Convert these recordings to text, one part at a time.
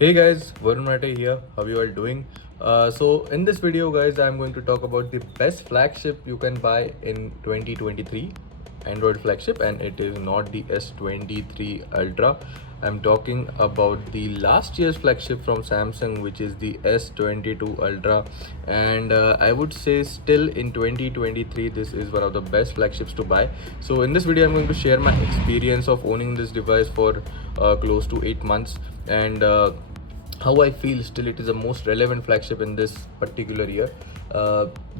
Hey guys, Varun Mate here. How you all doing? So in this video guys, I'm going to talk about the best flagship you can buy in 2023 Android flagship, and it is not the S23 Ultra. I'm talking about the last year's flagship from Samsung, which is the S22 Ultra. And I would say still in 2023 this is one of the best flagships to buy. So in this video I'm going to share my experience of owning this device for close to 8 months, and how I feel still it is the most relevant flagship in this particular year,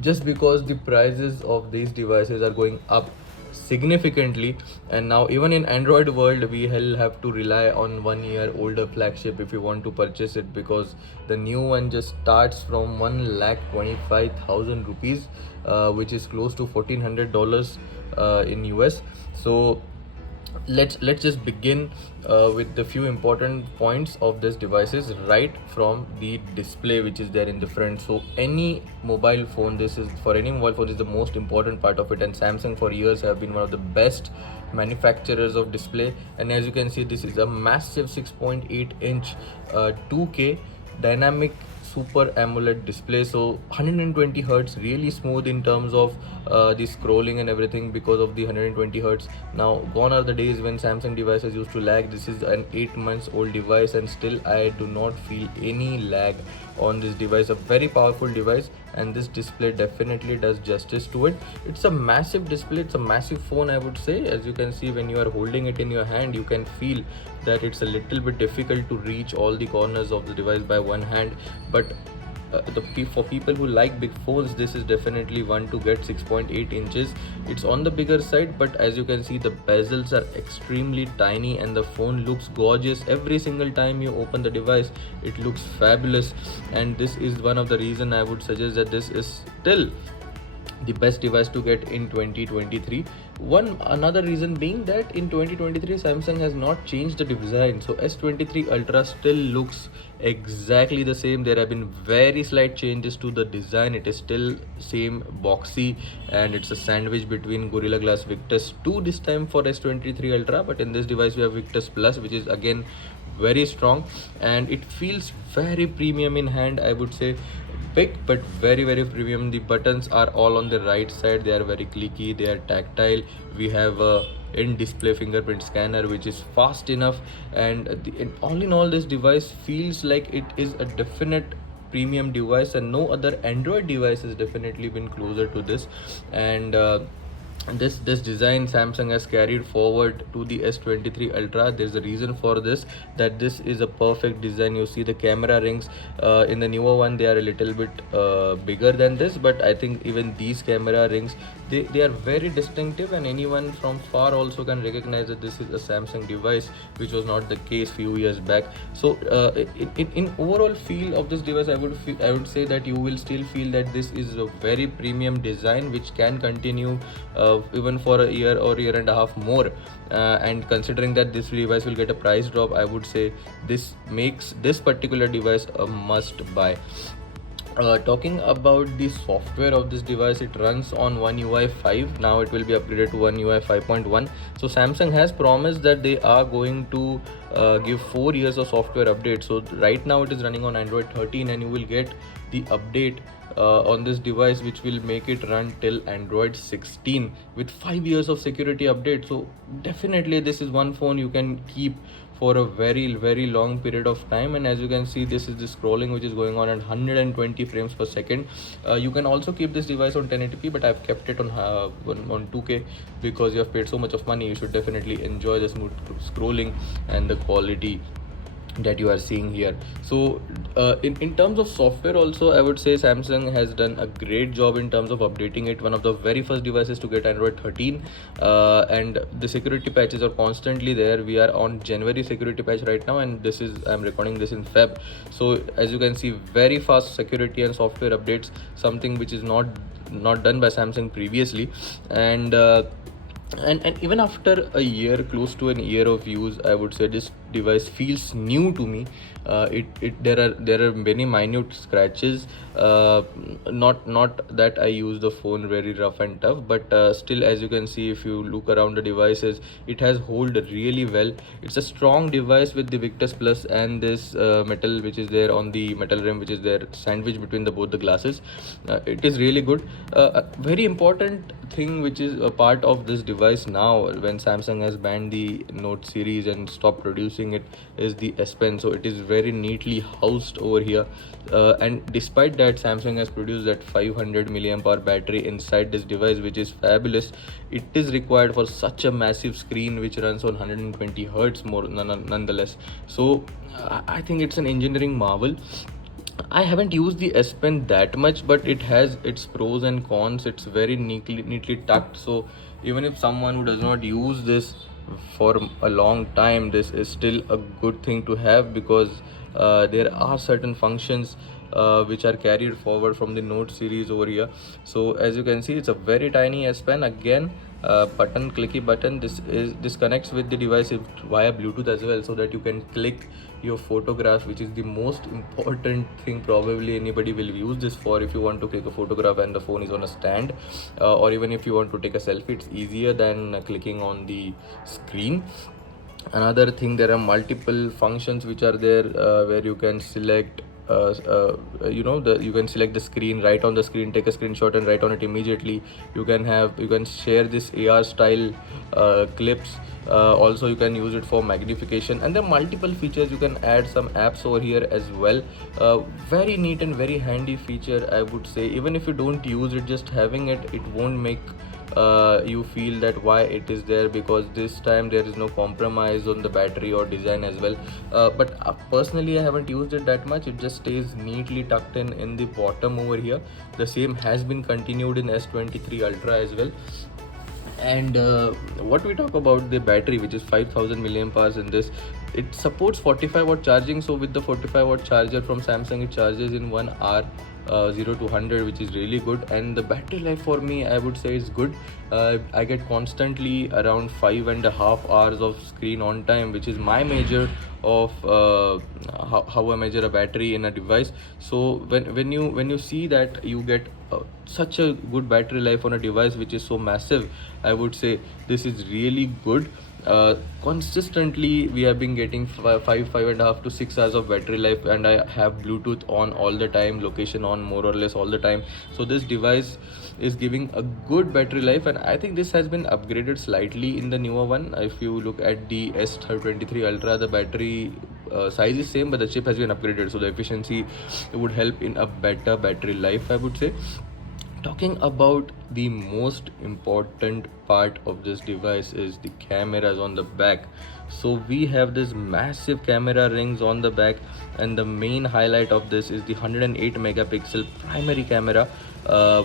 just because the prices of these devices are going up significantly, and now even in Android world we will have to rely on 1 year older flagship if you want to purchase it, because the new one just starts from 1,25,000 rupees, which is close to $1,400 in US. So let's just begin with the few important points of this devices, right from the display which is there in the front. So any mobile phone, this is for any mobile phone, is the most important part of it, and Samsung for years have been one of the best manufacturers of display. And as you can see, this is a massive 6.8-inch 2K dynamic super AMOLED display, so 120 hertz, really smooth in terms of the scrolling and everything because of the 120 hertz. Now gone are the days when Samsung devices used to lag. This is an 8 months old device and still I do not feel any lag on this device. A very powerful device, and this display definitely does justice to it. It's a massive display, it's a massive phone, I would say. As you can see, when you are holding it in your hand, you can feel that it's a little bit difficult to reach all the corners of the device by one hand. But for people who like big phones, this is definitely one to get. 6.8 inches, it's on the bigger side, but as you can see, the bezels are extremely tiny and the phone looks gorgeous. Every single time you open the device, it looks fabulous, and this is one of the reason I would suggest that this is still the best device to get in 2023. Another reason being that in 2023 Samsung has not changed the design, so S23 Ultra still looks exactly the same. There have been very slight changes to the design. It is still same boxy, and it's a sandwich between Gorilla Glass Victus 2 this time for S23 Ultra, but in this device we have Victus Plus, which is again very strong, and it feels very premium in hand, I would say. Big but very premium. The buttons are all on the right side, they are very clicky, they are tactile. We have a in-display fingerprint scanner which is fast enough, and all in all this device feels like it is a definite premium device, and no other Android device has definitely been closer to this. And this design Samsung has carried forward to the S23 Ultra. There's a reason for this, that this is a perfect design. You see the camera rings in the newer one, they are a little bit bigger than this, but I think even these camera rings, they are very distinctive, and anyone from far also can recognize that this is a Samsung device, which was not the case few years back. So in overall feel of this device, I would say that you will still feel that this is a very premium design which can continue even for a year or year and a half more. And considering that this device will get a price drop, I would say this makes this particular device a must buy. Talking about the software of this device, it runs on One UI 5. Now it will be upgraded to One UI 5.1. So Samsung has promised that they are going to give 4 years of software update. So right now it is running on Android 13, and you will get the update on this device which will make it run till Android 16 with 5 years of security update. So definitely this is one phone you can keep for a very long period of time. And as you can see, this is the scrolling which is going on at 120 frames per second. You can also keep this device on 1080p, but I've kept it on 2K because you have paid so much of money. You should definitely enjoy the smooth scrolling and the quality that you are seeing here. So in terms of software also, I would say Samsung has done a great job in terms of updating it. One of the very first devices to get Android 13, and the security patches are constantly there. We are on January security patch right now, and I'm recording this in Feb. So as you can see, very fast security and software updates, something which is not done by Samsung previously. And even after a year, close to an year of use, I would say this device feels new to me. There are many minute scratches, not that I use the phone very rough and tough, but still, as you can see, if you look around the devices, it has hold really well. It's a strong device with the Victus Plus and this metal which is there on the metal rim, which is there sandwiched between the both the glasses. It is really good. A very important thing which is a part of this device now, when Samsung has banned the Note series and stopped producing it, is the S Pen. So it is very neatly housed over here, and despite that, Samsung has produced that 500 milliamp hour battery inside this device, which is fabulous. It is required for such a massive screen which runs on 120 hertz more nonetheless. So I think it's an engineering marvel. I haven't used the S Pen that much, but it has its pros and cons. It's very neatly tucked. So even if someone who does not use this for a long time, this is still a good thing to have, because there are certain functions which are carried forward from the Note series over here. So as you can see, it's a very tiny S Pen. Again, clicky button. This connects with the device via Bluetooth as well, so that you can click your photograph, which is the most important thing probably anybody will use this for. If you want to click a photograph and the phone is on a stand, or even if you want to take a selfie, it's easier than clicking on the screen. Another thing, there are multiple functions which are there, where you can select you can select the screen, right on the screen, take a screenshot and write on it immediately. You can share this AR style clips. Also you can use it for magnification, and there are multiple features. You can add some apps over here as well. Very neat and very handy feature, I would say. Even if you don't use it, just having it won't make you feel that why it is there, because this time there is no compromise on the battery or design as well. But personally, I haven't used it that much. It just stays neatly tucked in the bottom over here. The same has been continued in S23 Ultra as well. And what we talk about the battery, which is 5000 milliamp hours in this, it supports 45-watt charging. So with the 45-watt charger from Samsung, it charges in 1 hour, 0 to 100, which is really good. And the battery life for me, I would say, is good. I get constantly around 5.5 hours of screen on time, which is my measure of how I measure a battery in a device. So when you see that you get such a good battery life on a device which is so massive, I would say this is really good. Consistently we have been getting 5.5 to 6 hours of battery life, and I have Bluetooth on all the time, location on more or less all the time. So this device is giving a good battery life, and I think this has been upgraded slightly in the newer one. If you look at the S23 Ultra, the battery size is same, but the chip has been upgraded, so the efficiency would help in a better battery life, I would say. Talking about the most important part of this device is the cameras on the back. So we have this massive camera rings on the back, and the main highlight of this is the 108 megapixel primary camera,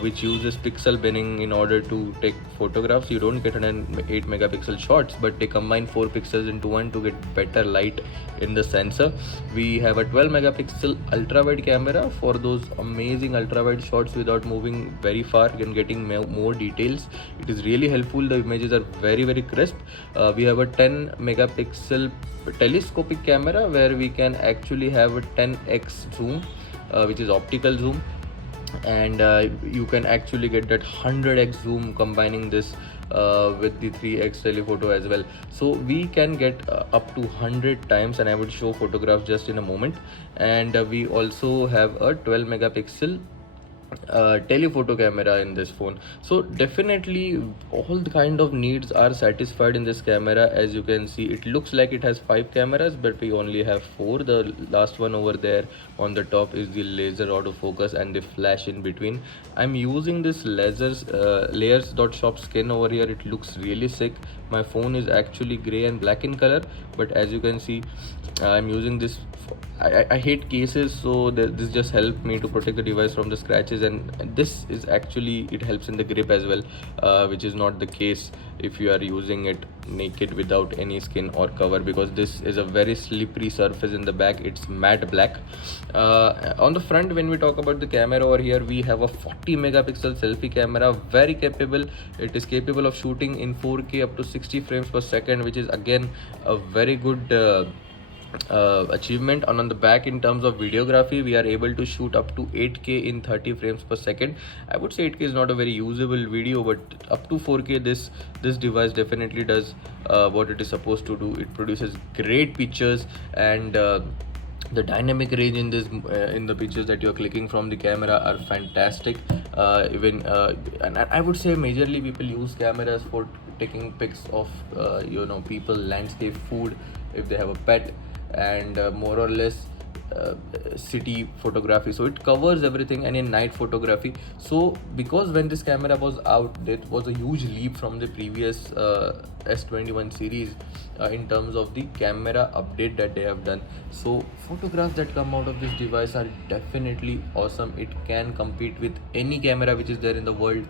which uses pixel binning in order to take photographs. You don't get 108 megapixel shots, but they combine 4 pixels into one to get better light in the sensor. We have a 12 megapixel ultra wide camera for those amazing ultra wide shots without moving very far and getting more details. It is really helpful. The images are very crisp. We have a 10 megapixel telescopic camera where we can actually have a 10x zoom, which is optical zoom, and you can actually get that 100x zoom combining this with the 3x telephoto as well. So we can get up to 100 times, and I would show photographs just in a moment. And we also have a 12 megapixel telephoto camera in this phone. So definitely all the kind of needs are satisfied in this camera. As you can see, it looks like it has 5 cameras, but we only have 4. The last one over there on the top is the laser autofocus and the flash in between. I'm using this layers.shop skin over here. It looks really sick. My phone is actually gray and black in color, but as you can see, I'm using this. I hate cases, so this just helped me to protect the device from the scratches, and this is actually, it helps in the grip as well, which is not the case if you are using it naked without any skin or cover, because this is a very slippery surface in the back. It's matte black. On the front, when we talk about the camera over here, we have a 40 megapixel selfie camera, very capable. It is capable of shooting in 4K up to 60 frames per second, which is again a very good achievement. And on the back, in terms of videography, we are able to shoot up to 8K in 30 frames per second. I would say 8K is not a very usable video, but up to 4K, this device definitely does what it is supposed to do. It produces great pictures, and the dynamic range in this in the pictures that you're clicking from the camera are fantastic. Even and I would say majorly people use cameras for taking pics of people, landscape, food, if they have a pet, and more or less city photography. So it covers everything, and in night photography. So because when this camera was out, that was a huge leap from the previous S21 series in terms of the camera update that they have done. So photographs that come out of this device are definitely awesome. It can compete with any camera which is there in the world.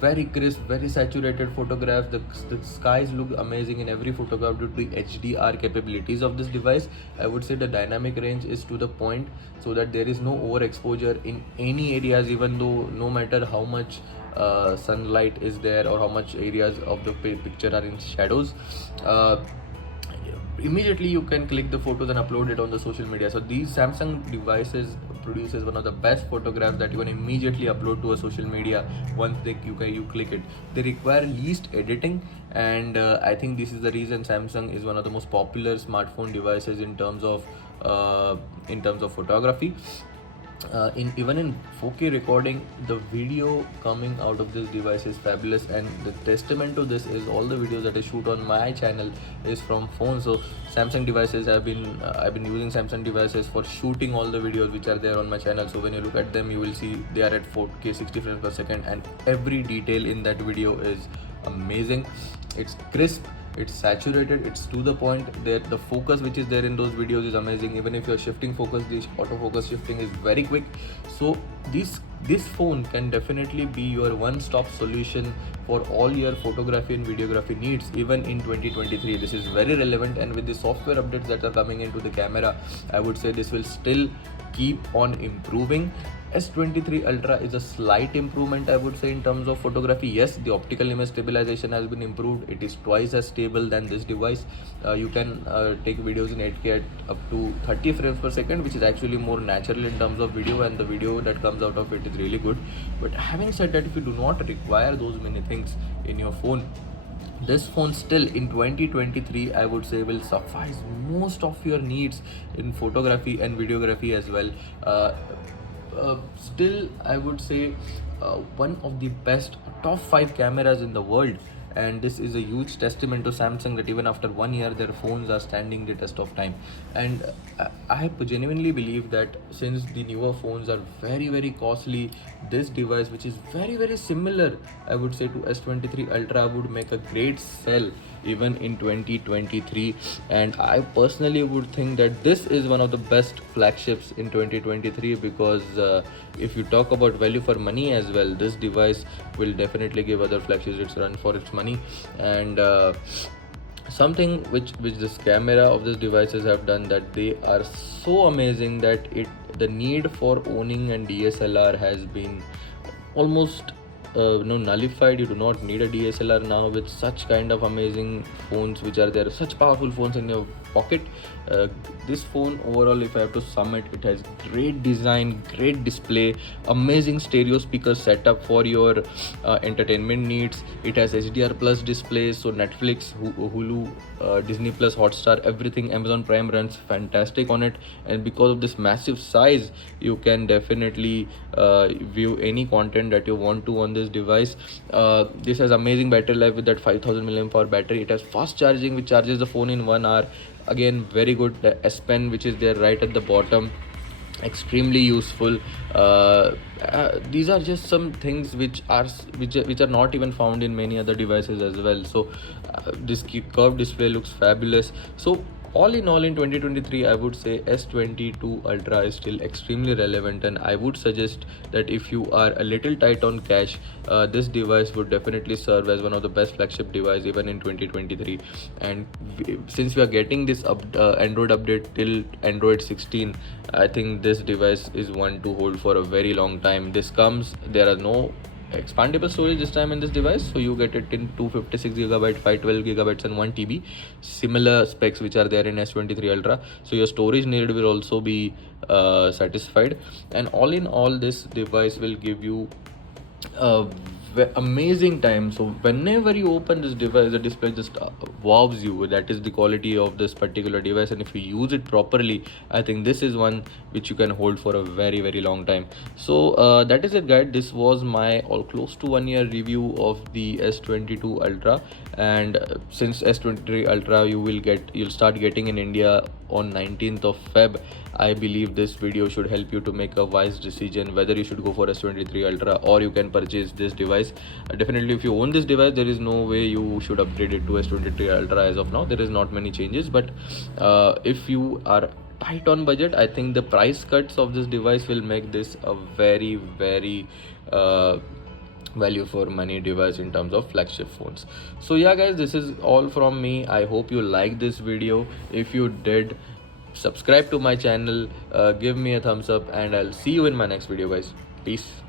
Very crisp, very saturated photographs. The skies look amazing in every photograph due to the HDR capabilities of this device. I would say the dynamic range is to the point, so that there is no overexposure in any areas, even though no matter how much sunlight is there or how much areas of the picture are in shadows. Immediately you can click the photos and upload it on the social media. So these Samsung devices produces one of the best photographs that you can immediately upload to a social media once you click it. They require least editing, and I think this is the reason Samsung is one of the most popular smartphone devices in terms of photography. Even in 4K recording, the video coming out of this device is fabulous, and the testament to this is all the videos that I shoot on my channel is from phone. So Samsung devices I've been using Samsung devices for shooting all the videos which are there on my channel. So when you look at them, you will see they are at 4K 60 frames per second, and every detail in that video is amazing. It's crisp, it's saturated, it's to the point. That the focus which is there in those videos is amazing. Even if you're shifting focus, the autofocus shifting is very quick. So this phone can definitely be your one-stop solution for all your photography and videography needs, even in 2023. This is very relevant, and with the software updates that are coming into the camera, I would say this will still keep on improving. S23 Ultra is a slight improvement, I would say, in terms of photography. Yes, the optical image stabilization has been improved. It is twice as stable than this device. You can take videos in 8K at up to 30 frames per second, which is actually more natural in terms of video, and the video that comes out of it is really good. But having said that, if you do not require those many things in your phone, this phone still in 2023, I would say, will suffice most of your needs in photography and videography as well. Still, I would say one of the best top 5 cameras in the world, and this is a huge testament to Samsung that even after 1 year their phones are standing the test of time. And I genuinely believe that since the newer phones are very, very costly, this device, which is very, very similar, I would say, to S23 Ultra, would make a great sell even in 2023. And I personally would think that this is one of the best flagships in 2023, because if you talk about value for money as well, this device will definitely give other flagships its run for its money. And something which this camera of these devices have done, that they are so amazing that the need for owning an DSLR has been almost nullified. You do not need a DSLR now with such kind of amazing phones which are there, such powerful phones in your pocket. This phone overall, if I have to sum it, it has great design, great display, amazing stereo speaker setup for your entertainment needs. It has HDR plus displays, so Netflix, Hulu, Disney Plus, Hotstar, everything, Amazon Prime runs fantastic on it. And because of this massive size, you can definitely view any content that you want to on this device. This has amazing battery life with that 5000 mAh battery. It has fast charging, which charges the phone in 1 hour. Again, very good. The S Pen, which is there right at the bottom, extremely useful. These are just some things which are not even found in many other devices as well. So this curved display looks fabulous. So all in all, in 2023, I would say S22 Ultra is still extremely relevant, and I would suggest that if you are a little tight on cash, this device would definitely serve as one of the best flagship device even in 2023. And since we are getting this Android update till Android 16, I think this device is one to hold for a very long time. There are no expandable storage this time in this device, so you get it in 256GB, 512GB and 1TB, similar specs which are there in S23 Ultra. So your storage need will also be satisfied, and all in all this device will give you a amazing time. So whenever you open this device, the display just wows you. That is the quality of this particular device, and if you use it properly, I think this is one which you can hold for a very long time. So that is it, guys. This was my all close to 1 year review of the S22 Ultra, and since S23 Ultra you'll start getting in India on 19th of Feb, I believe this video should help you to make a wise decision whether you should go for S23 Ultra or you can purchase this device. Definitely, if you own this device, there is no way you should upgrade it to S23 Ultra as of now. There is not many changes, but if you are tight on budget, I think the price cuts of this device will make this a very value for money device in terms of flagship phones. So yeah guys, this is all from me. I hope you liked this video. If you did, subscribe to my channel, give me a thumbs up, and I'll see you in my next video, guys. Peace.